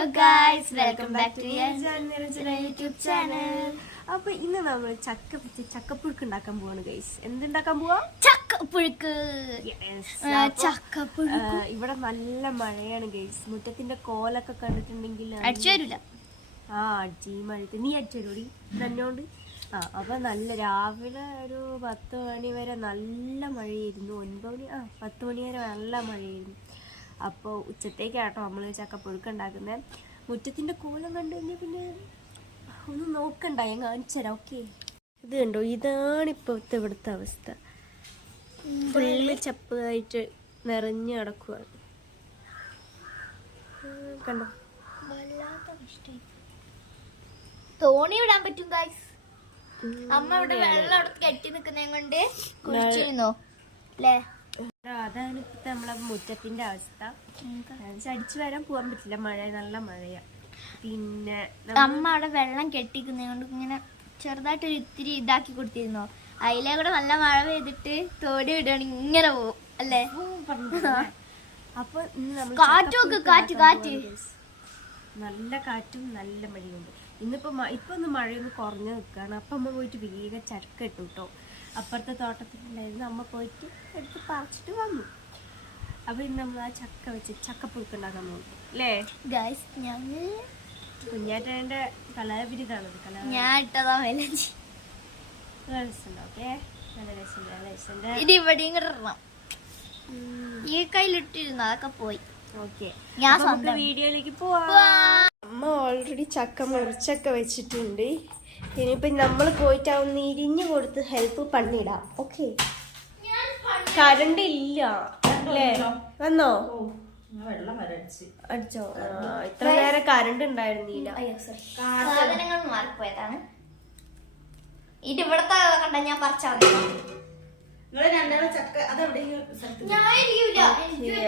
Hello guys, welcome back to YouTube channel. അപ്പൊ ഇന്ന് നമ്മൾ ചക്കപ്പുഴുക്ക് ഉണ്ടാക്കാൻ പോവാണ് ഗൈസ്. എന്തുണ്ടാക്കാൻ പോവാ? ചക്കപ്പുഴുക്ക്. ഇവിടെ നല്ല മഴയാണ് ഗൈസ്. മുറ്റത്തിന്റെ കോലൊക്കെ കണ്ടിട്ടുണ്ടെങ്കിൽ അടിച്ചു വരില്ല. അടിച്ചീ മഴത്ത് നീ അടിച്ചോടി നന്നോണ്ട്. അപ്പൊ നല്ല രാവിലെ ഒരു 10 മണി വരെ നല്ല മഴയായിരുന്നു. 9 മണി 10 മണി വരെ നല്ല മഴയായിരുന്നു. അപ്പോൾ ഉച്ചത്തേക്കാട്ടോ നമ്മൾ ചക്കപ്പുഴുക്ക് ഉണ്ടാക്കുന്നത്. മുറ്റത്തിൻ്റെ കോലം കണ്ടു കഴിഞ്ഞാൽ പിന്നെ ഒന്ന് നോക്കണ്ട, ഞാൻ കാണിച്ചു തരാം. ഓക്കെ, ഇത് കണ്ടോ, ഇതാണിപ്പോഴത്തെ ഇവിടുത്തെ അവസ്ഥ. ഫുള്ള് ചപ്പായിട്ട് നിറഞ്ഞു കിടക്കുകയാണ്. കണ്ടോ, തോണി വിടാൻ പറ്റും ഗായ്സ്. അമ്മ ഇവിടെ വെള്ളം അവിടെ കെട്ടി നിൽക്കുന്നേ കൊണ്ട് കുഴിച്ചിരുന്നോ അല്ലേ? അതാണ് ഇപ്പത്തെ നമ്മളെ മുറ്റത്തിന്റെ അവസ്ഥ. അടിച്ചു വരാൻ പോവാൻ പറ്റില്ല, മഴ നല്ല മഴയാ. പിന്നെ അമ്മ അവിടെ വെള്ളം കെട്ടിക്കുന്നതുകൊണ്ട് ഇങ്ങനെ ചെറുതായിട്ടൊരു ഇത്തിരി ഇതാക്കി കൊടുത്തിരുന്നോ. അതിലെ കൂടെ നല്ല മഴ പെയ്തിട്ട് തോടി വിടുകയാണെങ്കിൽ ഇങ്ങനെ പോവും അല്ലേ? അപ്പൊ കാറ്റ് നല്ല കാറ്റും നല്ല മഴയുണ്ട്. ഇപ്പൊ ഒന്ന് മഴയൊന്ന് കുറഞ്ഞു നിൽക്കുകയാണ്. അപ്പൊ അമ്മ പോയിട്ട് വേഗം ചക്ക ഇട്ടു കേട്ടോ. അപ്പുറത്തെ തോട്ടത്തിലുണ്ടായിരുന്നു. അമ്മ പോയിട്ട് എടുത്ത് പറിച്ചിട്ട് വന്നു. അപ്പൊ ഇന്ന് നമ്മൾ ആ ചക്ക വെച്ച് ചക്കപ്പുഴുക്ക് ഉണ്ടാക്കാൻ നോക്കും അല്ലേ ഗൈസ്? ഞങ്ങൾ കുഞ്ഞാറ്റേന്റെ കലാവിരുതാണത്. ഞാൻ ഇട്ടതാ മൈലാഞ്ചി. ഓക്കെ, നല്ല രസം. ഇത് ഇവിടെയും കിടണം. ഈ കയ്യിലിട്ടിരുന്നു, അതൊക്കെ പോയി. ഓക്കെ, ഞാൻ നമുക്ക് വീഡിയോയിലേക്ക് പോവാം. അമ്മ ഓൾറെഡി ചക്ക മുറിച്ചൊക്കെ വെച്ചിട്ടുണ്ട്. ഇനിയിപ്പൊ നമ്മൾ പോയിട്ട് ഒന്ന് ഇരിഞ്ഞു കൊടുത്ത് ഹെൽപ്പ് പണിടാം. ഓക്കെ, കറണ്ട് ഇല്ല അല്ലേ? വന്നോ? അടിച്ചോ? ഇത്ര നേരം കറണ്ട് ഉണ്ടായിരുന്നില്ല. സാധനങ്ങൾ മാറിപ്പോയതാണ്. ഇത് ഇവിടത്തെ കണ്ട ഞാൻ പറിച്ചാ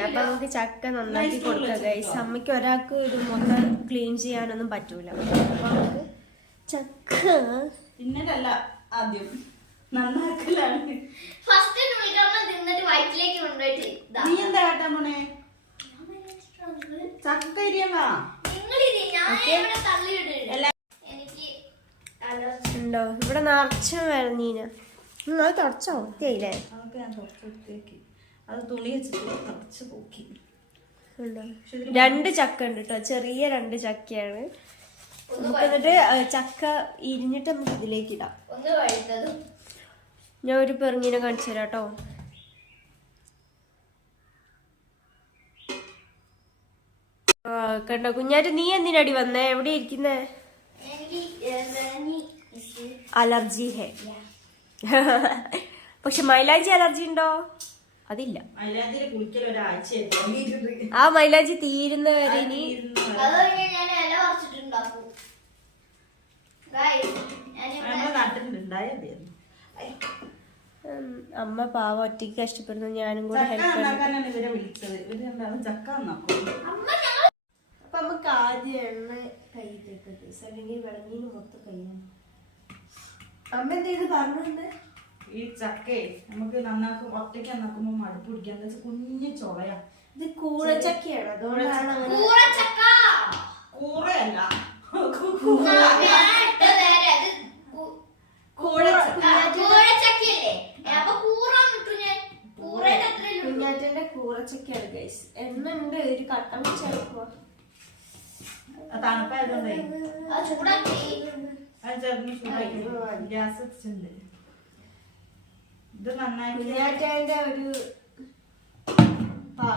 അപ്പൊ നമുക്ക് ചക്ക നന്നാക്കി കൊടുക്കാം ഗൈസ്. അമ്മയ്ക്ക് ഒരാൾക്ക് ഇത് മൊത്തം ക്ലീൻ ചെയ്യാനൊന്നും പറ്റൂല. അപ്പൊ നമുക്ക് ചക്ക പിന്നല്ല ആദ്യം നന്നാക്കലാണ്. നീ എന്താ കാട്ടാ മോനെ? ചക്ക ഇരിയണോ? ഉണ്ടോ? ഇവിടെ നിറച്ചും വരണീന. അത് തുടച്ചോ? ഒക്കെയില്ലേ? അത് തുണി വെച്ചിട്ട് തുടച്ച് പോക്കി. 2 ചക്ക ഉണ്ട് കേട്ടോ, ചെറിയ 2 ചക്കയാണ്. എന്നിട്ട് ചക്ക ഇരിഞ്ഞിട്ട് നമുക്ക് ഇതിലേക്ക് ഇടാം. ഞാൻ ഒരു പെറുങ്ങിനെ കാണിച്ചു തരാം കേട്ടോ. കണ്ടോ കുഞ്ഞാറ്റ്, നീ എന്തിനടി വന്നേ? എവിടെ ഇരിക്കുന്നേ? അലർജി ഹേ. പക്ഷെ മൈലാഞ്ചി അലർജി ഉണ്ടോ? അതില്ല. ആ മൈലാഞ്ചി തീരുന്നവരെ ഇനി അമ്മ പാവ ഒറ്റയ്ക്ക് കഷ്ടപ്പെടുന്നു. ഞാനും കൂടെ ഹെൽപ്പ് അപ്പൊ നമുക്ക് ആദ്യം എണ്ണ കയ്യിലേക്ക്, അല്ലെങ്കിൽ വിളഞ്ഞീന് മൊത്തം കയ്യാണ്. അമ്മ എന്താ ഇത് പറഞ്ഞിട്ടുണ്ട്? ഈ ചക്കേ നമുക്ക് നന്നാക്കും, ഒറ്റയ്ക്ക് നന്നാക്കുമ്പോ മടുപ്പ് പിടിക്കാൻ കുഞ്ഞു ചൊളയാ. ഇത് കൂറച്ചക്കയാണ്, അതുകൊണ്ടാണ്. കൂറയല്ല, കുഞ്ഞാറ്റന്റെ കൂറച്ചക്കയാണ് ഗൈസ്. എണ്ണ ഉണ്ട്, ഒരു കട്ട വെച്ചെടുക്കുക. തണുപ്പായതുകൊണ്ടേ ഗ്യാസ് വെച്ചിട്ടുണ്ട്. ഇത് നന്നായി കുഞ്ഞാറ്റന്റെ ഒരു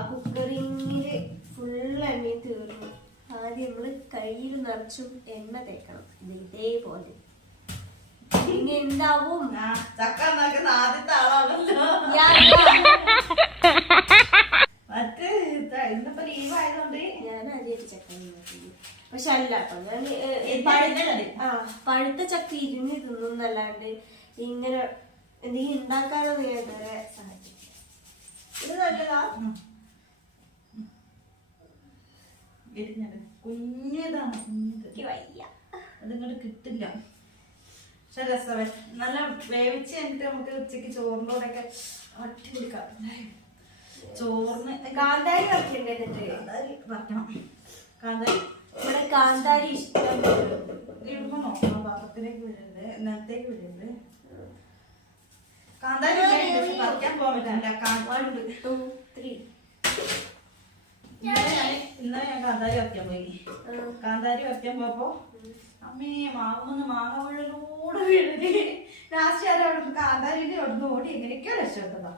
കുക്കറിങ്ങില് ഫുള്ള് എണ്ണ തീർന്നു. ആദ്യം നമ്മള് കയ്യിൽ നിറച്ചും എണ്ണ തേക്കണം. ഇതേപോലെ ഇനി എന്താവും? ചക്ക ഉണ്ടാക്കുന്ന ആദ്യത്തെ ആളാണല്ലോ. മറ്റേ ഇന്നിപ്പോ ലീവ് ആയതുകൊണ്ട് ഞാൻ ആദ്യമായിട്ട് ചക്ക ഉണ്ടാക്കി. പക്ഷെ അല്ല കേട്ടോ, ഞാൻ പഴുത്ത ചക്ക ഇരുന്ന് തിന്നല്ലാണ്ട് ഇങ്ങനെ എന്തെങ്കിലും ഉണ്ടാക്കാനൊന്നും ഞാൻ ഇതുവരെ സഹായിച്ചില്ല. ഇത് നല്ലതാ. കുഞ്ഞതാണ്, വയ്യ, അതിങ്ങോട്ട് കിട്ടില്ല. പക്ഷെ രസമേ, നല്ല വേവിച്ച് കഴിഞ്ഞിട്ട് നമുക്ക് ഉച്ചക്ക് ചോറിൻ്റെ കൂടെയൊക്കെ അടിപൊളിക്കാം. ചോറിന് കാന്താരി വയ്ക്കണ്ടേ? കാന്താരി വയ്ക്കണം. കാന്താരി കാന്താരി ഇഷ്ടം ഇടുമ്പോ നോക്കണം, പാത്രത്തിലേക്ക് വിടരുത്, നേരത്തേക്ക് വിടരുത്. കാന്താരി പറിക്കാൻ പോകാൻ പറ്റില്ല, കാന്താരി. 2 3 ഇന്നലെ ഞാൻ കാന്താരി വയ്ക്കാൻ പോയി. കാന്താരി വയ്ക്കാൻ പോയപ്പോ അമ്മേ മാങ്ങ വീഴലോടെ വീഴല്. ലാസ്റ്റ് ഞാൻ അവിടെ കാന്താരിന്റെ അവിടെ ഓടി എങ്ങനെയൊക്കെയോ രക്ഷപ്പെട്ടതാ.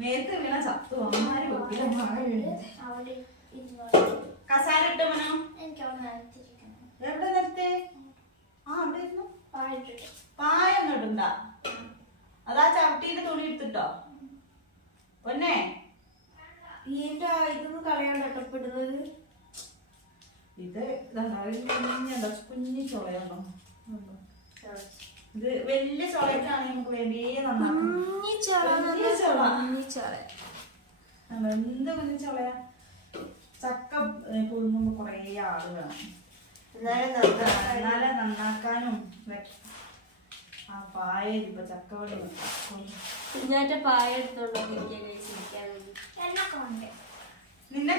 മേത്ത് വീണ ചത്തു. അമ്മമാര് വെക്കില്ല മാങ്ങ വീഴുന്നത്. കസാര ഇട്ടോ മനോ? എവിടെ നിർത്തേ? ആ അവിടെ ഇരുന്നു. പായൊന്നും ഇടണ്ട. അതാ ചവിട്ടിന്റെ തുണി എടുത്തിട്ടോ പൊന്നെ. ഇതൊന്നും കളയാൻ നട്ടപ്പെടുന്നത്. ഇത് കുഞ്ഞി ചുളയാണോ? ഇത് വലിയ ചുളയൊക്കെയാണെങ്കിൽ നമുക്ക് വേണ്ടിയേ നന്നാക്കാം. എന്ത് കുഞ്ഞി ചുളയാ? ചക്ക പുഴുങ്ങുമ്പോ കൊറേ ആള് വേണം, എന്നാലേ നന്നാക്കാനും. ആ പായ ഇപ്പൊ ചക്കവള്ളി കുഞ്ഞാറ്റ പായ എടുത്തോണ്ടോ നിന്നെ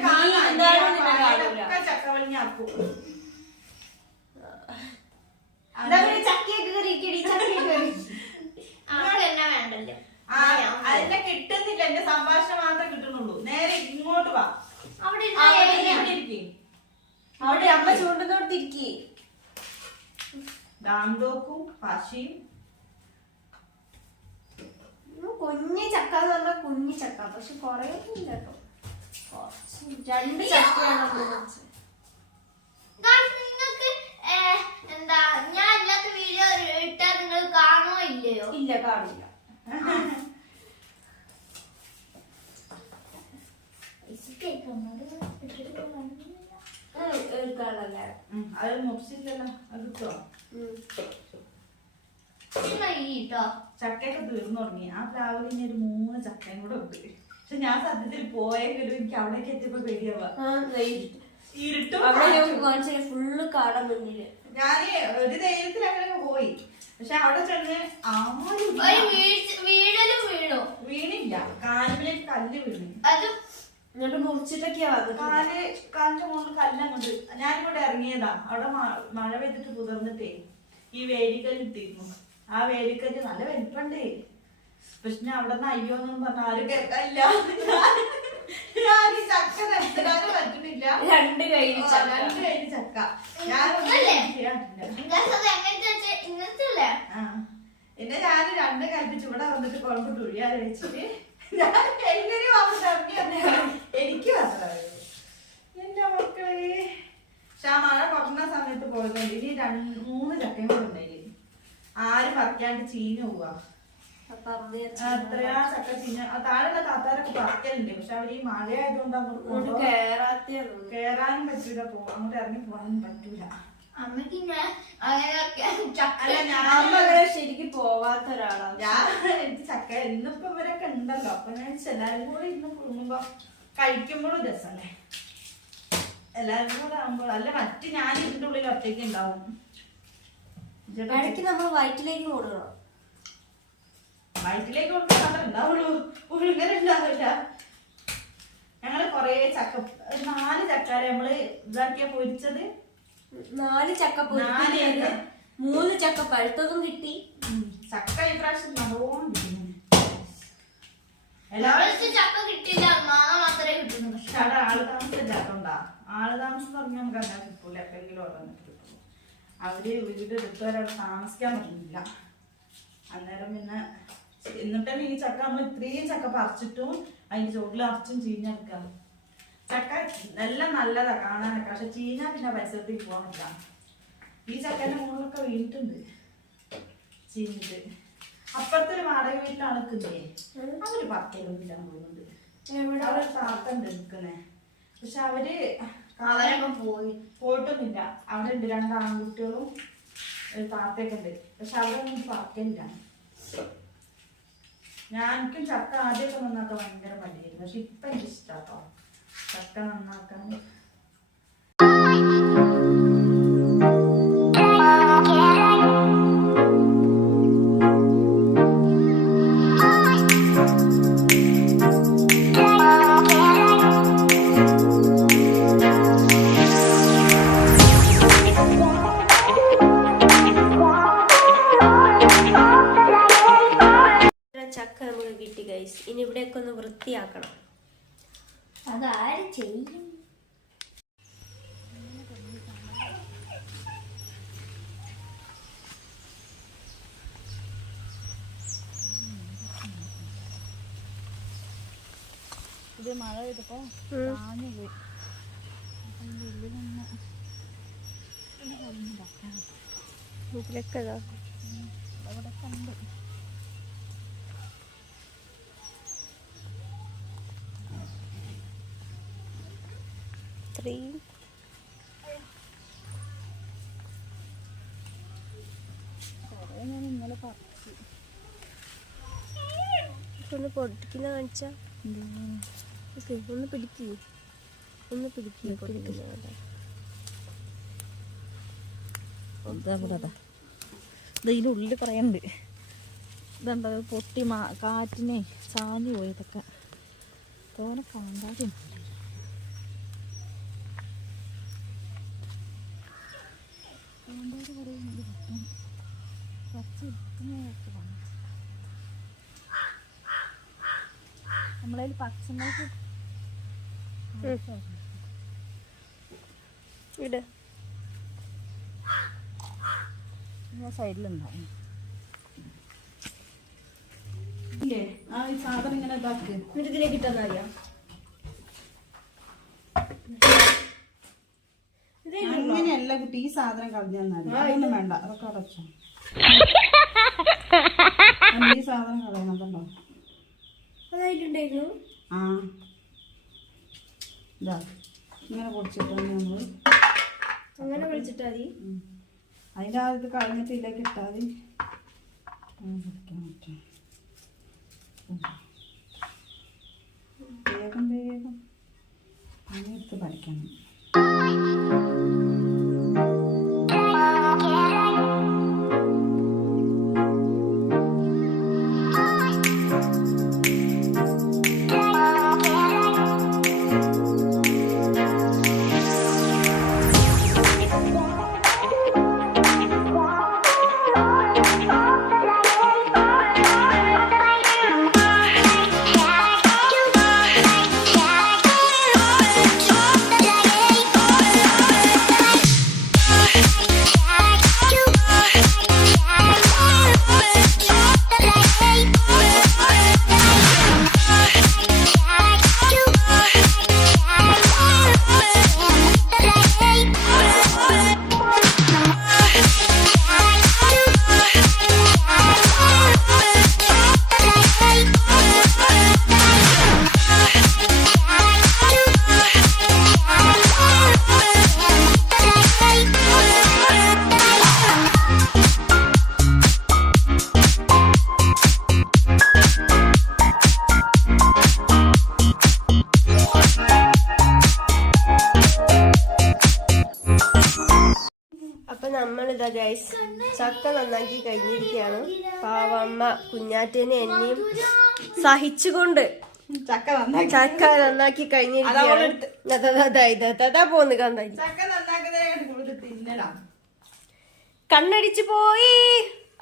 ചക്കവള്ളിയാക്കും. അതിനെ കിട്ടുന്നില്ല, എന്റെ സംഭാഷണം മാത്രമേ കിട്ടുന്നുള്ളൂ. നേരെ ഇങ്ങോട്ട് വാ. അവിടെ അമ്മ ചൂണ്ടുന്നോടത്തിരിക്കേ. ദാന്തോക്കും പശയും കുഞ്ഞി ചക്ക എന്ന് പറഞ്ഞാൽ കുഞ്ഞി ചക്ക, പക്ഷെ കൊറേ ഇല്ല കേട്ടോ. 2 ചക്കയാണ്. നിങ്ങൾക്ക് എന്താ ഞാൻ ഇല്ലാത്ത വീഡിയോ ഇട്ടാൽ നിങ്ങൾ കാണോ ഇല്ലയോ? ഇല്ല, കാണില്ല. അത് മുറിച്ചില്ലല്ലോ, അത് കിട്ടോ? ചക്കയൊക്കെ തീർന്നു തുടങ്ങി. ആ പ്ലാവിൽ ഇനി ഒരു 3 ചക്കയും കൂടെ ഉണ്ട്. പക്ഷെ ഞാൻ സത്യത്തിൽ പോയെങ്കിലും എനിക്ക് അവിടേക്ക് എത്തിയപ്പോ പേടിയാവാ. ഇരുട്ടും ഫുള്ള് കാട മുന്നില്. ഞാന് ഒരു ധൈര്യത്തിൽ അങ്ങനെ പോയി. പക്ഷെ അവിടെ ചെന്ന് വീണില്ല, കാലിലേക്ക് കല്ല് വീണു. എന്നിട്ട് മുറിച്ചിട്ടൊക്കെയാ കാലിന്റെ മുകളിൽ കല്ലങ്ങോട്ട്. ഞാനിവിടെ ഇറങ്ങിയതാ. അവിടെ മഴ പെയ്തിട്ട് പുതർന്നിട്ടേ ഈ വേലിക്കല്ല് ഇട്ടിരുന്നു. ആ വേലിക്കല്ല് നല്ല വലിപ്പണ്ടേ. പക്ഷെ ഞാൻ അവിടെ നിന്ന് അയ്യോന്നും പറഞ്ഞ ആരും കേൾക്കാനില്ല. ഞാൻ ഈ ചക്ക നിർത്താനും പറ്റുന്നില്ല. 2 കയ്യിൽ ചക്ക ഞാനൊന്നും ചെയ്യാറില്ല. പിന്നെ ഞാൻ 2 കൽപ്പിച്ച് ഇവിടെ വന്നിട്ട് കുഴപ്പം തുഴിയാതെ വെച്ചിട്ട് ഞാൻ എങ്ങനെ എനിക്ക് മാത്രമേ എന്റെ മക്കളെ. പക്ഷെ ആ മഴ കുറഞ്ഞ സമയത്ത് പോയതുകൊണ്ട് ഇനി 3 ചക്കയും കൂടെ ഉണ്ടായില്ലേ. ആരും പറിക്കാണ്ട് ചീഞ്ഞു പോവാ. അത്രയാ ചക്ക ചീഞ്ഞ. താഴെയുള്ള താത്താരൊക്കെ പറിക്കലുണ്ട്. പക്ഷെ അവർ ഈ മഴ ആയതുകൊണ്ട് കേറാനും പറ്റൂല, അങ്ങോട്ട് ഇറങ്ങി പോകാനും പറ്റൂല. ശരിക്കും പോവാത്ത ഒരാളാണ് ഞാൻ. എനിക്ക് ചക്ക ഇന്നിപ്പോ ഇവരൊക്കെ ഉണ്ടല്ലോ, അപ്പൊ ഞാൻ എല്ലാരും കൂടെ ഇന്ന് പുഴുങ്ങുമ്പോ കഴിക്കുമ്പോഴും രസമല്ലേ എല്ലാരും കൂടെ ആകുമ്പോൾ. അല്ല മറ്റ് ഞാൻ ഇതിന്റെ ഉള്ളിൽ ഒറ്റയ്ക്ക് ഉണ്ടാവും. ഇടയ്ക്ക് നമ്മൾ വയറ്റിലേക്ക് കൊടുക്കണം. വയറ്റിലേക്ക് കൊടുക്കാൻ ഉണ്ടാവുള്ളൂ, പുഴുങ്ങലുണ്ടാവില്ല. ഞങ്ങള് കൊറേ ചക്ക 4 ചക്കാരെ നമ്മള് ഇതാക്കിയാ പൊരിച്ചത്. 4 ചക്ക 3 ചക്ക പഴുത്തതും കിട്ടി. ചക്ക ഈ പ്രാവശ്യം നല്ലോണം കിട്ടുന്നു. ചക്ക കിട്ടില്ല, മാങ്ങ മാത്രമേ കിട്ടുന്നു. പക്ഷെ അവിടെ ആള് താമസില്ലാത്തോണ്ടാ. ആള് താമസം പറഞ്ഞാൽ നമുക്ക് അങ്ങനെ കിട്ടൂല, എപ്പോഴെങ്കിലും ഓരോന്നിട്ട് കിട്ടുള്ളൂ. അവര് വീട് എടുത്തവരവിടെ താമസിക്കാൻ പറ്റുന്നില്ല. അന്നേരം പിന്നെ എന്നിട്ടാണ് ഈ ചക്ക നമ്മൾ ഇത്രയും ചക്ക പറിച്ചിട്ടും അതിന്റെ ചോട്ടിൽ അറച്ചും ചീഞ്ഞെടുക്കാം. ചക്ക എല്ലാം നല്ലതാ കാണാനൊക്കെ, പക്ഷെ ചീഞ്ഞാ പിന്നെ പരിസരത്തേക്ക് പോകാൻ പറ്റില്ല. ഈ ചക്കന്റെ മുകളിലൊക്കെ വീണിട്ടുണ്ട് ചീഞ്ഞിട്ട്. അപ്പുറത്തൊരു വാടക വീട്ടിലാണ് നിൽക്കുന്നേ. അവര് പറിക്കലൊന്നുമില്ല തോന്നുന്നുണ്ട്. അവിടെ താത്തണ്ട് നിൽക്കുന്നേ. പക്ഷെ അവര് പോയിട്ടൊന്നുമില്ല. അവിടെ ഉണ്ട് 2 ആൺകുട്ടികളും ഒരു താത്തയൊക്കെ ഉണ്ട്. പക്ഷെ അവിടെ ഒന്നും പറിക്കലില്ല. എനിക്കും ചക്ക ആദ്യമൊക്കെ നന്നാക്കാൻ ഭയങ്കര മടിയായിരുന്നു. പക്ഷെ ഇപ്പൊ എനിക്ക് ഇഷ്ടാട്ടോ ചക്ക നന്നാക്കാൻ. വൃത്തിയാക്കണം. അതാര് ചെയ്യും? ഇത് മഴ പെയ്തപ്പോ താഞ്ഞു പോയി. ഇതിലൊക്കെ അവിടെ കണ്ട് കുറേ ഞാൻ ഇന്നലെ പറിച്ചു. ഒന്ന് പൊട്ടിക്കുന്ന കാണിച്ചാ ഒന്ന് പിടിക്കൂ, ഒന്ന് പിടിക്കുക പൊട്ടിക്കുന്ന. ഇതിൻ്റെ ഉള്ളിൽ പറയുന്നുണ്ട്. ഇതുണ്ട് പൊട്ടി കാറ്റിനെ ചാഞ്ഞു പോയി. ഇതൊക്കെ തോനെ കാന്താരി കാന്താരി പറയുന്നുണ്ട്. കുറച്ച് ഇരിക്കുന്നതൊക്കെ വന്നു. നമ്മളതിൽ പച്ചമുളക് ഇട് സൈഡിലുണ്ടാവും. ഇല്ലേ ആ ഈ സാധനം ഇങ്ങനെ ഇതാക്കി എന്നിട്ട് ഇതിലേക്ക് ഇട്ടാൽ അറിയാം. അങ്ങനെയല്ല കുട്ടി, ഈ സാധനം കളഞ്ഞാൽ വേണ്ട. അതൊക്കെ അടച്ചോ. ഈ സാധനം കളയണതല്ലോ. അതായിട്ടുണ്ടായിരുന്നു. ആ ഇതാ ഇങ്ങനെ പൊടിച്ചിട്ടാണ് നമ്മൾ അങ്ങനെ വിളിച്ചിട്ടാ മതി. അതിൻ്റെ ആ ഇത് കളഞ്ഞിട്ട് ഇതിലേക്ക് ഇട്ടാൽ മതി. പൊടിക്കാൻ പറ്റും. വേഗം വേഗം പണിയെടുത്ത് പഠിക്കണം. നമ്മളിതാ ഗൈസ് ചക്ക നന്നാക്കി കഴിഞ്ഞിരിക്കുകയാണ്. പാവമ്മ കുഞ്ഞാറ്റേനെ എന്നെയും സഹിച്ചുകൊണ്ട് ചക്ക നന്നാക്കി കഴിഞ്ഞിരിക്കുകയാണ്. പോന്ന് കാന്താരി കണ്ണടിച്ചു പോയി.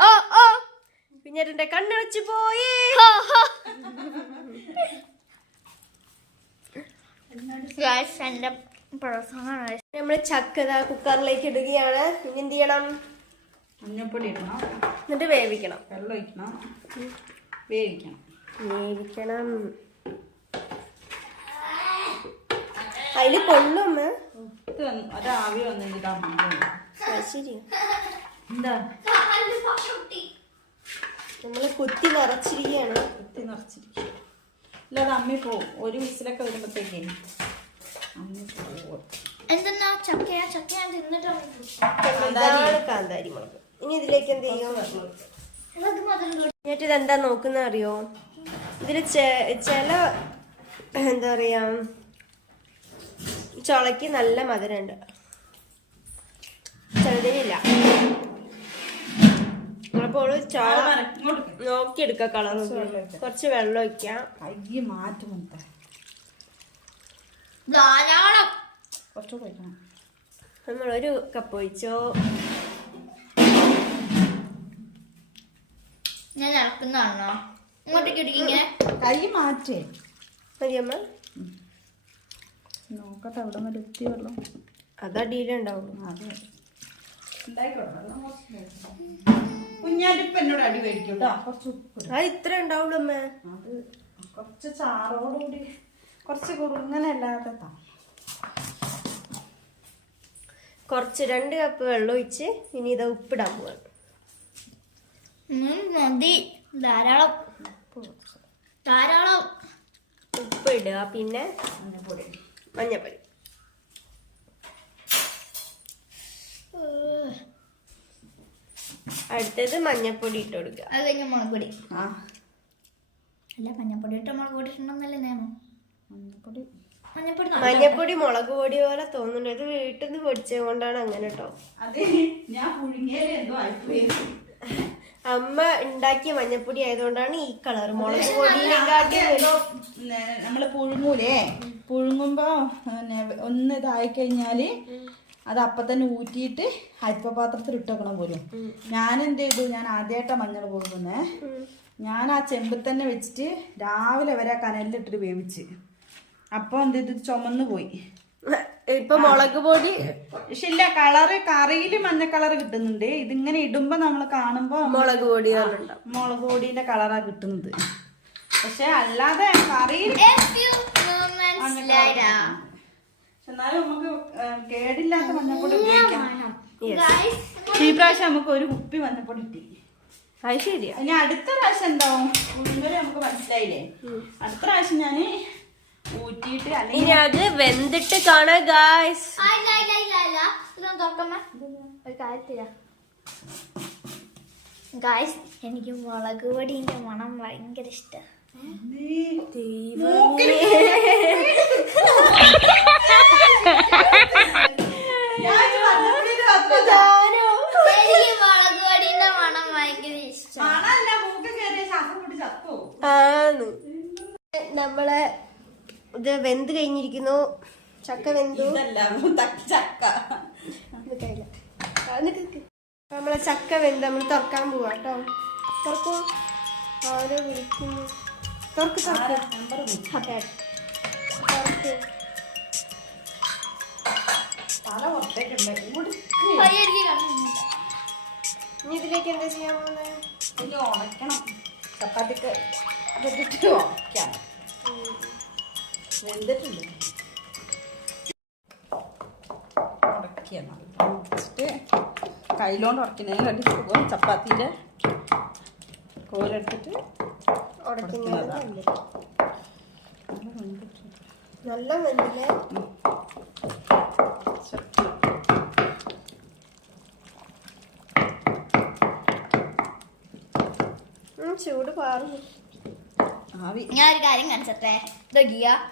ഓ ഓ കുഞ്ഞാറ്റന്റെ കണ്ണടിച്ചു പോയി. എന്റെ നമ്മള് ചക്ക കുക്കറിലേക്ക് ഇടുകയാണ്. ഇനി എന്ത് ചെയ്യണം? മഞ്ഞപ്പൊടി ഇടണം, എന്നിട്ട് വേവിക്കണം. വെള്ളം ഒഴിക്കണം, വേവിക്കണം. അതില് കൊള്ളും. ഒരാവി വന്നെങ്കിൽ ശരി. എന്താ നമ്മള് കുത്തി നിറച്ചിരിക്കുകയാണ്. ഇല്ല അത് അമ്മി പോവും. ഒരു വിസിലൊക്കെ വരുമ്പോഴത്തേക്കേ എന്തെന്നാ ചക്കയാ തിന്നിട്ട് ഇതാണ് കാന്താരി മുളക്. ഇനി ഇതിലേക്ക് എന്ത് ചെയ്യും? എന്നിട്ട് ഇതെന്താ നോക്കുന്ന അറിയോ? ഇതില് ചില എന്താ പറയാ ചുളക്ക് നല്ല മധുരമുണ്ട്, ചിലതിനില്ല. അപ്പോൾ നോക്കിയെടുക്ക കളർ. കുറച്ച് വെള്ളം ഒഴിക്കാം. നമ്മളൊരു കപ്പ് ഒഴിച്ചോ. ഞാൻ ഇറക്കുന്നതാണോ? ഇങ്ങോട്ടേക്ക് ഇങ്ങനെ കൈ മാറ്റേ. മതിയമ്മ നോക്കട്ടെ അവിടെ നിന്ന് എത്തി വെള്ളം അതടിയിലുണ്ടാവുള്ളൂ. അതെ കുഞ്ഞാലിപ്പ് എന്നോട് അടി മേടിക്കും കേട്ടോ. കുറച്ച് ഉപ്പ് അത് ഇത്ര ഉണ്ടാവുള്ളൂ അമ്മ. അത് കുറച്ച് ചാറോടുകൂടി കുറച്ച് കുറുങ്ങനെ അല്ലാതെ കുറച്ച് 2 കപ്പ് വെള്ളം ഒഴിച്ച് ഇനി ഇതാ ഉപ്പിടാൻ പോവാണ്. മതി, ധാരാളം ധാരാളം ഉപ്പ് ഇടുക, പിന്നെ മഞ്ഞപ്പൊടി. അടുത്തത് മഞ്ഞപ്പൊടി ഇട്ട് കൊടുക്കുക. അത് കഴിഞ്ഞ മുളക് പൊടി. ആ അല്ല മഞ്ഞപ്പൊടി ഇട്ട മുളക് പൊടി ഇട്ടുണ്ടെന്നല്ലേ നിയമം. മഞ്ഞപ്പൊടി മഞ്ഞപ്പൊടി മുളക് പൊടി പോലെ തോന്നുന്നുണ്ട്. ഇത് വീട്ടിൽ നിന്ന് പൊടിച്ചത് കൊണ്ടാണ് അങ്ങനെ കേട്ടോ. അത് ഞാൻ പുഴുങ്ങിയാലേ എന്തോ ആയിപ്പോയി. അമ്മ ഉണ്ടാക്കിയ മഞ്ഞപ്പൊടി ആയതുകൊണ്ടാണ് ഈ കളർ. മുളക് പൊടിയിലെക്കാട്ടി നമ്മള് പുഴുങ്ങൂലേ, പുഴുങ്ങുമ്പോ ഒന്ന് ഇതായി കഴിഞ്ഞാല് അത് അപ്പൊ തന്നെ ഊറ്റിയിട്ട് അരിപ്പപാത്രത്തിൽ ഇട്ടേക്കണം പോലും. ഞാൻ എന്ത് ചെയ്തു, ഞാൻ ആദ്യമായിട്ടാ മഞ്ഞൾ പോകുന്നേ. ഞാൻ ആ ചെമ്പിൽ തന്നെ വെച്ചിട്ട് രാവിലെ വരെ കനലിലിട്ടിട്ട് വേവിച്ച്. അപ്പൊ എന്ത് ചെയ്തു, ചുമന്ന് പോയി. ഇപ്പൊ മുളക് പൊടി പക്ഷെ ഇല്ല, കളറ് കറിയില് മഞ്ഞ കളർ കിട്ടുന്നുണ്ട്. ഇതിങ്ങനെ ഇടുമ്പോ നമ്മൾ കാണുമ്പോ മുളക് പൊടി മുളക് പൊടിന്റെ കളറാ കിട്ടുന്നത്. പക്ഷെ അല്ലാതെ കറിയിൽ എന്നാലും നമുക്ക് കേടില്ലാത്ത മഞ്ഞപ്പൊടി ഉപയോഗിക്കാം. ഈ പ്രാവശ്യം നമുക്ക് ഒരു കുപ്പി മഞ്ഞപ്പൊടി കിട്ടി. അത് ശരിയാ. ഇനി അടുത്ത പ്രാവശ്യം എന്താവും പുഴുങ്ങല് നമുക്ക് മനസ്സിലായില്ലേ. അടുത്ത പ്രാവശ്യം ഞാന് ഊറ്റിയിട്ട് ഇനി അത് വെന്തിട്ട് കാണാം ഗായ്സ്. ഗായ്സ്, എനിക്ക് മുളക് പൊടിന്റെ മണം ഭയങ്കര ഇഷ്ടം. മുളക് പൊടിന്റെ മണം ഭയങ്കര ഇഷ്ടം. നമ്മളെ ഇത് വെന്ത് കഴിഞ്ഞിരിക്കുന്നു. ചക്ക വെന്തു. നമ്മളെ ചക്ക വെന്ത് നമ്മൾ തുറക്കാൻ പോവാ കേട്ടോ. തുറക്കൂ. ആരോ വിളിക്കുന്നു. തുറക്ക് തുറക്ക്. ഇനി ഇതിലേക്ക് എന്താ ചെയ്യാൻ പോകുന്നത്? ഉണക്കണം. ചപ്പാത്തിക്ക് അതിട്ടിട്ട് ഉണക്കാം. വെന്തിട്ടുണ്ട്. ഉടക്കിയ ഉടച്ചിട്ട് കയ്യിലോണ്ട് ഉടക്കുന്നതിന് വേണ്ടി സുഖം. ചപ്പാത്തിൻ്റെ കോലെടുത്തിട്ട് ഉടക്കുന്നത് നല്ല വെന്തില്ലേ? ചൂട് പാറുന്നു. ആവി. ഞാൻ ഒരു കാര്യം കാണിച്ചേ.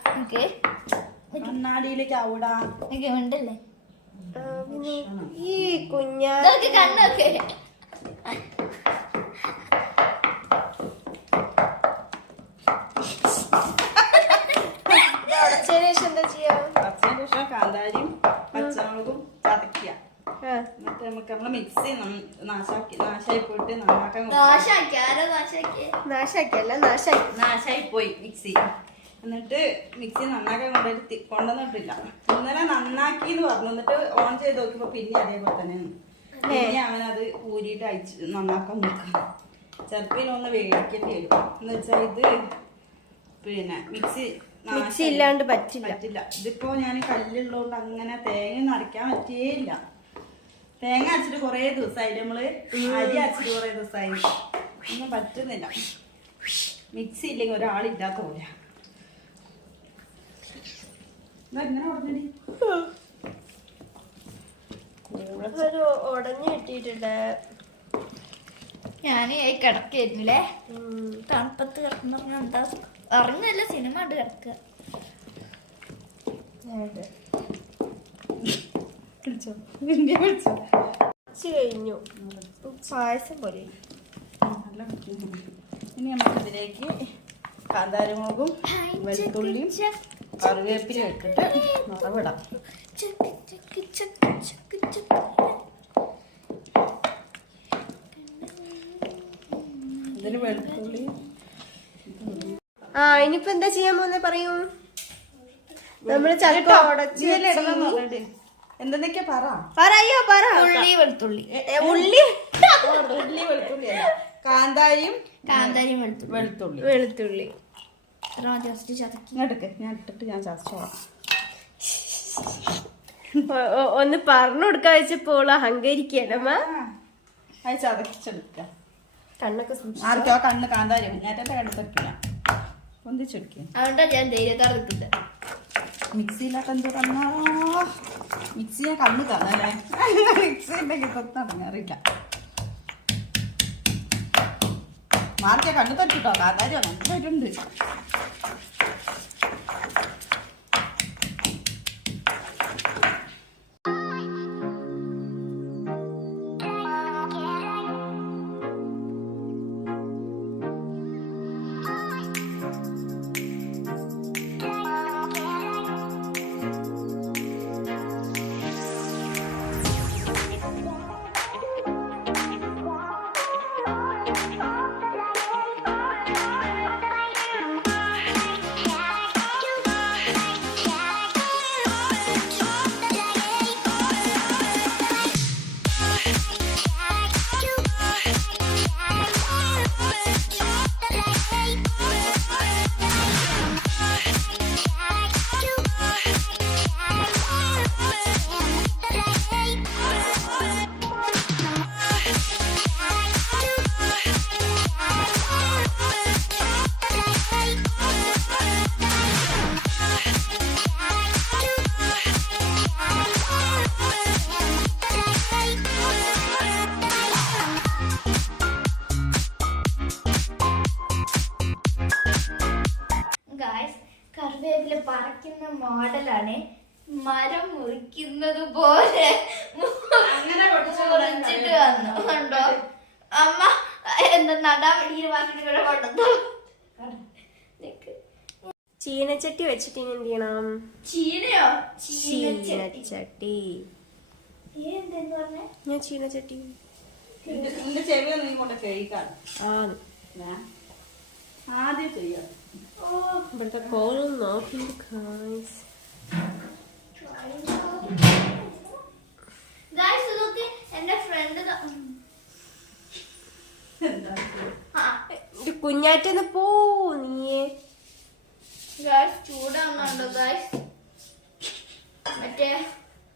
നമുക്ക് കണ്ണാടിയിലേക്ക് ആവൂടാ. ഉണ്ടല്ലേ ഈ കുഞ്ഞാ കണ്ണൊക്കെ. എന്താ ചെയ്യാ? കാന്താരിയും പച്ചമുളകും ചതക്കുക. എന്നിട്ട് നമുക്ക് നമ്മളെ മിക്സി നാശായി പോയിട്ട് നാശായി പോയി മിക്സി. എന്നിട്ട് മിക്സി നന്നാക്കാൻ കൊണ്ടുവന്നിട്ടില്ല. ഇന്നലെ നന്നാക്കി എന്ന് പറഞ്ഞു. എന്നിട്ട് ഓൺ ചെയ്ത് നോക്കിയപ്പോ പിന്നെ അതേപോലെ തന്നെ. പിന്നെ അവനത് ഊരിയിട്ട് അയച്ച് നന്നാക്കാൻ നോക്കാം. ചിലപ്പോ ഇതിനൊന്ന് വേടിക്കേണ്ടി വരും. എന്ന് വെച്ചാൽ ഇത് പിന്നെ മിക്സി ഇല്ലാണ്ട് പറ്റില്ല. ഇതിപ്പോ ഞാൻ കല്ലുള്ളതുകൊണ്ട് അങ്ങനെ തേങ്ങ അരയ്ക്കാൻ പറ്റിയേയില്ല. തേങ്ങ അരച്ചിട്ട് കൊറേ ദിവസമായി. നമ്മള് അരി അരച്ചിട്ട് കൊറേ ദിവസമായി. ഒന്നും പറ്റുന്നില്ല. മിക്സി ഇല്ലെങ്കിൽ ഒരാളില്ലാത്ത പോലെ. ഉടഞ്ഞു കിട്ടിയിട്ടുണ്ട്. ഞാൻ കിടക്കായിരുന്നില്ലേ, തണുപ്പത്ത് കിടക്കുന്ന എന്താ ഉറങ്ങല്ല, സിനിമ ഉണ്ട് കിടക്കുക. കഴിഞ്ഞു. പായസം പോലെ. ഇനി നമുക്ക് ഇതിലേക്ക് കാന്താരിമുളകും വെളുത്തുള്ളിയും കറിവേപ്പിലും ഇട്ടിട്ട് നിറവിടാം. ഇതിന് വെളുത്തുള്ളി ആ ഇനിയിപ്പോ എന്താ ചെയ്യാൻ പോന്നെ പറയൂ. നമ്മള് ചക്ക ഉടച്ച് എന്തെന്നൊക്കെയാ പറയോ പറ. ഉള്ളി വെളുത്തുള്ളി ഉള്ളി ഉള്ളി വെളുത്തുള്ളി അല്ല, കാന്താരിയും വെളുത്തുള്ളി വെളുത്തുള്ളി ജസ്റ്റ് ചതക്കി ഇങ്ങോട്ടൊക്കെ ഞാൻ ഇട്ടിട്ട് ഞാൻ ചതച്ചോളാം. ഒന്ന് പറഞ്ഞു കൊടുക്കാൻ വെച്ചപ്പോൾ അഹങ്കരിക്കല്ലമ്മ. അത് ചതച്ചെടുക്ക. കണ്ണൊക്കെ ആർക്കോ കണ്ണ് കാന്താരി നേരത്തെ കണ്ടെത്തില്ല, പൊന്തിച്ചെടുക്കുക. അതുകൊണ്ടാ ഞാൻ ധൈര്യത്തോടെ നിൽക്കുന്നത്. മിക്സിയിലൊക്കെ എന്ത് തന്നാ മിക്സി ഞാൻ കണ്ണ് തന്നല്ലേ. മിക്സി ഉണ്ടെങ്കിൽ തൊന്നറിയില്ല. മാർക്കെ കണ്ണു തട്ടിട്ടോ, കാന്താരിയോ നന്നായിട്ടുണ്ട്. കറിവേപ്പില പറിക്കുന്ന മോഡലാണ്. മരം മുറിക്കുന്നത് പോലെ മുറിച്ചിട്ട് വന്നു കണ്ടോ അമ്മ. എന്താ നടാൻ വേണ്ടി വാക്കിട്ട് കൊണ്ടോ. ചീനച്ചട്ടി വെച്ചിട്ട് ഇനി എന്ത് ചെയ്യണം? ചീനയോ? ചീനച്ചട്ടി. എന്തെന്ന് പറഞ്ഞേ? ഞാൻ ചീനച്ചട്ടി. നിന്റെ ചെവിയൊന്നും നീ കൊണ്ട് കഴിക്കാണ് ആദ്യം ചെയ്യാം. ഇവിടുത്തെ കോളം നോക്കി എന്റെ ഫ്രണ്ട് കുഞ്ഞാറ്റന്ന് പോ നീയെ. ചൂടാവുന്നുണ്ടോ ഗായ്സ്? മറ്റേ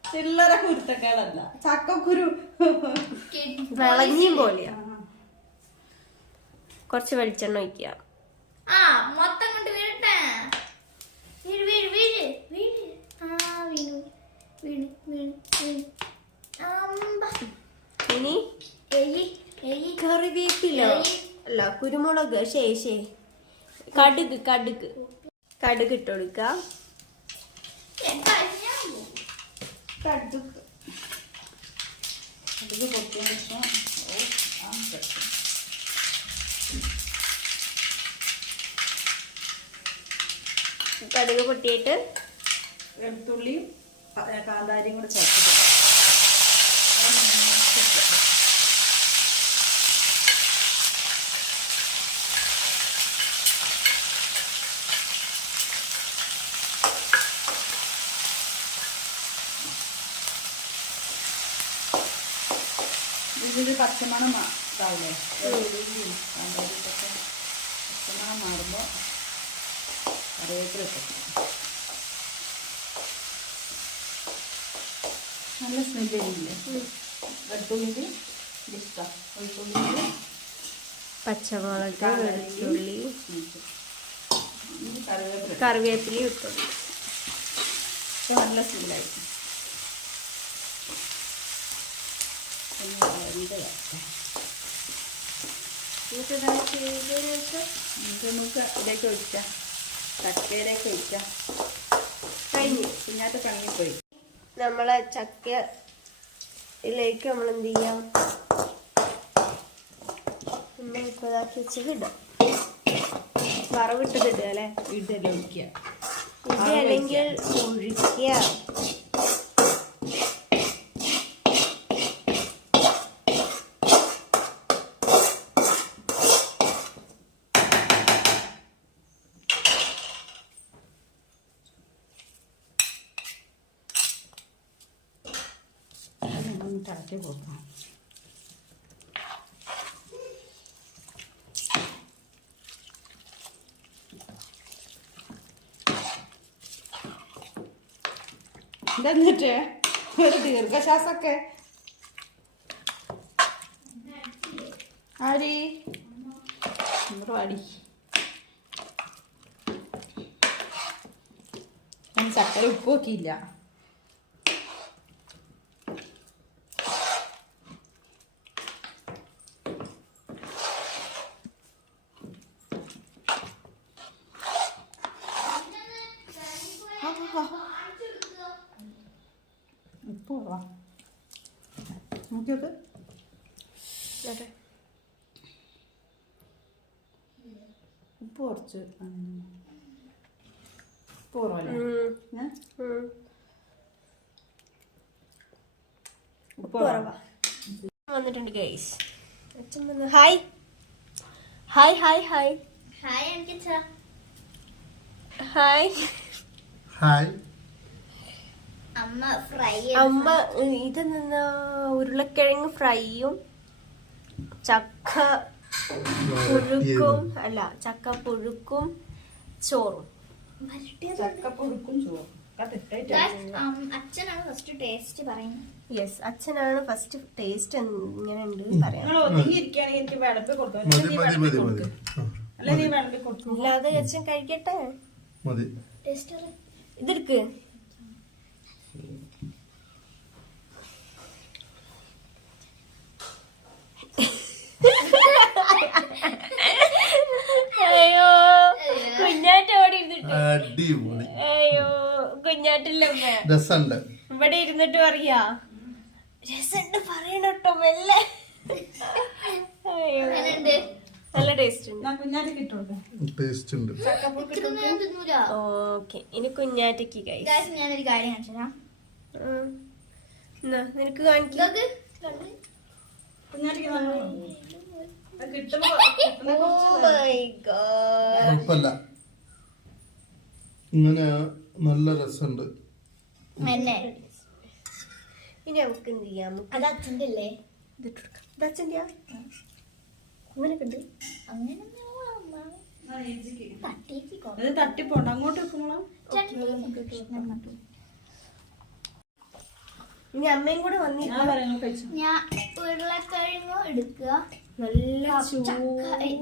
ചില്ലറ കുരുത്തക്കേടല്ല, ചക്കക്കുരു വിളഞ്ഞിയും പോലെയാ. കുറച്ച് വെളിച്ചെണ്ണ ഒഴിക്കുക. ആ മൊത്തം കൊണ്ട് വീഴട്ടെ. വീട് വീട് വീട് വീട്. ആ വീണു വീണ് വീണ് വീണ്. ഇനി എലി എലി കറിവേപ്പില അല്ല കുരുമുളക് ശേഷേ കടുക് കടുക് കടുക് ഇട്ട് കൊടുക്ക. കടുക് പൊട്ടിയ കടുക് പൊട്ടിയിട്ട് വെളുത്തുള്ളിയും കാന്താരിയും കൂടെ ചേർത്ത് ഇതിൽ പച്ചമണം ഇതാവില്ലേ, വെളുത്തുള്ളിയും കാന്താരിക്കൊക്കെ പച്ചമണം മാറുമ്പോൾ കറിവേപ്പില ഇട്ടു. നല്ല സ്മെല്ലില്ലേ വെളുത്തുള്ളിൻ്റെ ഇഷ്ടം. വെളുത്തുള്ളി പച്ചമുളക് വെളുത്തുള്ളി കറിവേപ്പില കറിവേപ്പില ഇട്ടു. നല്ല സ്മെല്ലായി. നമുക്ക് ഇതിലേക്ക് ഒഴിക്കാം, ചക്കയിലേക്ക് ഒഴിക്കാം. കഴിഞ്ഞു, പിന്നകത്ത് കണങ്ങിപ്പോയി. നമ്മളെ ചക്കയിലേക്ക് നമ്മൾ എന്ത് ചെയ്യാം, നമ്മൾ ഇപ്പോൾ ഇതാക്കി വെച്ചത് ഇടാം. വറവിട്ടത് ഇടുക അല്ലേ? ഇടല് ഒഴിക്കുക, ഇത് അല്ലെങ്കിൽ ഒഴിക്കുക. തട്ടി കൊടുക്കണം. എന്നിട്ട് ഒരു ദീർഘശ്വാസൊക്കെ ആടി പാടി ചക്കര ഉപ്പ് നോക്കിയില്ല. ഉപ്പ് കുറവാ നോക്കിയോക്ക്. ഉപ്പ് കുറച്ച് ഉപ്പ് കുറവല്ലേ? ഉപ്പ് കുറവാ വന്നിട്ടുണ്ട് guys. Hi hi hi hi hi എനിക്ക് ഹായ് ഹായ്. അമ്മ ഫ്രൈ അമ്മ ഇത് നിന്ന് ഉരുളക്കിഴങ്ങ് ഫ്രൈയും ചക്ക പുഴുക്കും ചക്ക പുഴുക്കും ചോറും. ചക്കപ്പുഴുക്കും ചോറും അച്ഛനാണ് ഫസ്റ്റ് ടേസ്റ്റ് പറയുന്നത്. യെസ്, അച്ഛനാണ് ഫസ്റ്റ് ടേസ്റ്റ് എങ്ങനെ ഉണ്ട് പറയാം. നിങ്ങൾ ഒതുങ്ങിയിരിക്കുകയാണെങ്കിൽ എനിക്ക് വിളമ്പി കൊടുത്തു. അല്ലെ നീ വിളമ്പി കൊടുക്കും. ഇല്ലാതെ അച്ഛൻ കഴിക്കട്ടെ. ടേസ്റ്റ് ഇതെടുക്ക്. അയ്യോ കുഞ്ഞാറ്റ ഓടി ഇരുന്നിട്ട്. അടിപൊളി. അയ്യോ കുഞ്ഞാറ്റില്ലമ്മ രസമുണ്ട്. ഇവിടെ ഇരുന്നിട്ട് പറയാ രസമുണ്ട് പറയണട്ടോ മെല്ലെ. അയ്യോ നല്ല ടേസ്റ്റ് ഉണ്ട്. കുഞ്ഞാറ്റി കിട്ടുള്ളൂ. ടേസ്റ്റ് ഉണ്ട്. തിന്നൂല. ഓക്കെ ഇനി കുഞ്ഞാറ്റക്ക് കൈ ഞാനൊരു കാര്യം കാണിച്ചാ നിനക്ക് കാണിക്കാം. കുഞ്ഞാറ്റിക്ക് നല്ല കുഴപ്പമില്ല. ഇങ്ങനെ നല്ല രസമുണ്ട്. ഇനി നമുക്ക് എന്ത് ചെയ്യാം? അത് അച്ഛൻ്റെ അല്ലേ? ഇത് അച്ഛൻ്റെയാ? അങ്ങനെയൊക്കെ ഉണ്ട്. തട്ടിപ്പോണ്ട അങ്ങോട്ട് വെക്കുമ്പോളാം. ഇനി അമ്മയും കൂടെ വന്നില്ല. ഞാൻ പറയുന്നു കഴിച്ചു. ഞാൻ ഉരുളക്കിഴങ്ങ് എടുക്കുക. നല്ല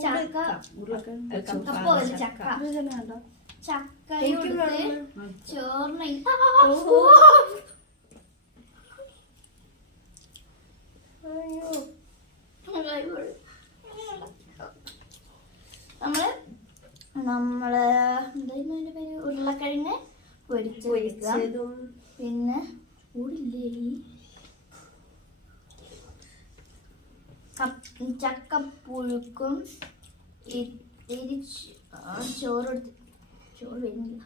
ചക്ക ചോറിന് നമ്മള് എന്തായിരുന്നു അതിന്റെ പേര്? ഉരുളക്കിഴങ്ങ് പൊരിച്ചതും പിന്നെ കൂടില്ലേ ചക്കപ്പുഴുക്കും ചോറ് വരുന്നില്ല.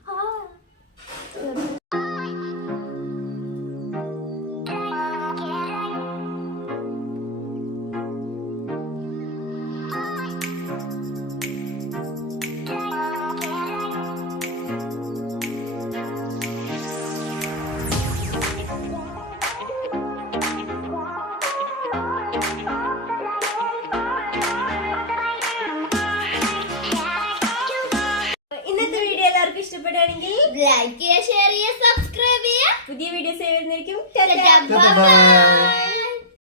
ഇഷ്ടപ്പെടുകയാണെങ്കിൽ ലൈക്ക് ചെയ്യുക, ഷെയർ ചെയ്യുക, സബ്സ്ക്രൈബ് ചെയ്യുക. പുതിയ വീഡിയോസ് വരുന്നതായിരിക്കും. Bye.